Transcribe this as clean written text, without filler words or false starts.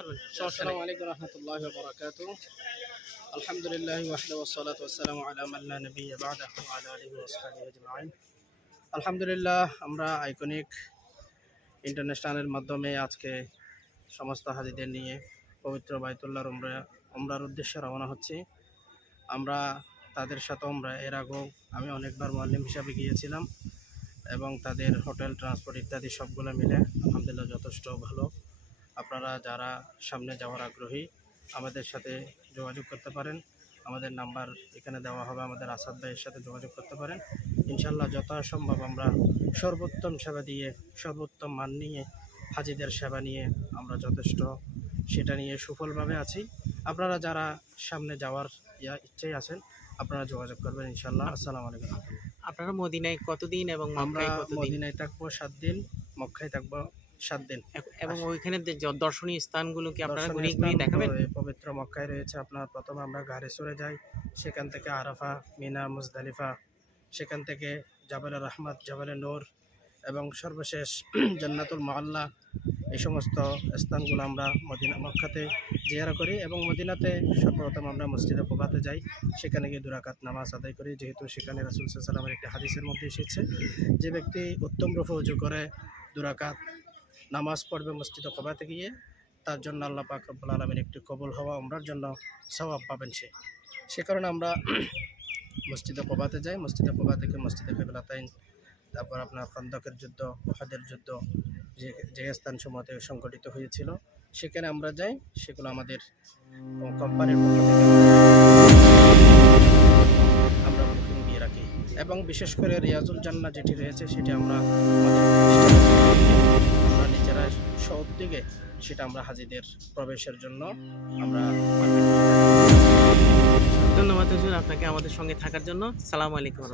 আসসালামু আলাইকুম রহমতুল্লাহি ওয়া বারাকাতুহু। আলহামদুলিল্লাহ ওয়াহদাহু ওয়াসসালাতু ওয়াসসালামু আলা মান লা নাবিয়্যা বা'দাহু ওয়া আলা আলিহি ওয়া আসহাবিহি আজমাইন। আলহামদুলিল্লাহ, আমরা আইকনিক ইন্টারন্যাশনালের মাধ্যমে আজকে সমস্ত হাজীদের নিয়ে পবিত্র বাইতুল্লাহর উমরার উদ্দেশ্যে রওনা হচ্ছি। আমরা তাদের সাথে এর আগেও আমি অনেকবার মুআল্লিম হিসাবে গিয়েছিলাম এবং তাদের হোটেল, ট্রান্সপোর্ট ইত্যাদি সবগুলো মিলে আলহামদুলিল্লাহ যথেষ্ট ভালো। আপনারা যারা সামনে যাওয়ার আগ্রহী আমাদের সাথে যোগাযোগ করতে পারেন। আমাদের নাম্বার এখানে দেওয়া হবে, আমাদের আসাদ ভাইয়ের সাথে যোগাযোগ করতে পারেন। ইনশাল্লাহ যথাসম্ভব আমরা সর্বোত্তম সেবা দিয়ে, সর্বোত্তম মান নিয়ে, হাজীদের সেবা নিয়ে আমরা যথেষ্ট সেটা নিয়ে সুফলভাবে আছি। আপনারা যারা সামনে যাওয়ার ইচ্ছেই আছেন আপনারা যোগাযোগ করবেন ইনশাল্লাহ। আসসালামু আলাইকুম। আপনারা মদিনায় কতদিন এবং আমরা মদিনায় থাকবো 7 দিন, মক্কায় থাকবো 7 দিন এবং ওইখানে দর্শনীয় স্থানগুলো কি আপনারা ঘুরে ঘুরে দেখাবেন? পবিত্র মক্কায় রয়েছে আপনার প্রথমে আমরা গাড়ি চড়ে যাই, সেখান থেকে আরাফা, মিনা, মুজদালিফা, সেখান থেকে জাবালে রহমত, জাবালে নূর এবং সর্বশেষ জান্নাতুল মুআল্লা, এই সমস্ত স্থানগুলো আমরা মক্কাতে জিয়ারা করি এবং মদিনাতে সর্বপ্রথম আমরা মসজিদে কুবাতে যাই, সেখানে গিয়ে 2 রাকাত নামাজ আদায় করি। যেহেতু সেখানে রাসূল সাল্লাল্লাহু আলাইহি ওয়াসাল্লামের একটি হাদিসের মধ্যে এসেছে যে ব্যক্তি উত্তম রূপে ওযু করে 2 রাকাত নামাজ পড়বে মসজিদে কুবাতে গিয়ে, তার জন্য আল্লাহ পাক রব্বুল আলামিন একটি কবুল হওয়া উমরার জন্য সওয়াব পাবেন সে কারণে আমরা মসজিদে কুবাতে যাই। মসজিদে কুবা থেকে মসজিদে কিবলাতাইন, তারপর আপনার খন্দকের যুদ্ধ, উহুদের যুদ্ধ, যে স্থানসমূহতে সংঘটিত হয়েছিল সেখানে আমরা যাই। সেগুলো আমাদের কোম্পানির পক্ষ থেকে আমরা বুকিং দিয়ে রাখি এবং বিশেষ করে রিয়াজুল জান্নাহ যেটি রয়েছে সেটি আমরা নিজেরা সউদ্যোগে সেটা আমরা হাজীদের প্রবেশের জন্য আমরা ধন্যবাদ হুজুর আপনাকে আমাদের সঙ্গে থাকার জন্য। সালামু আলাইকুম।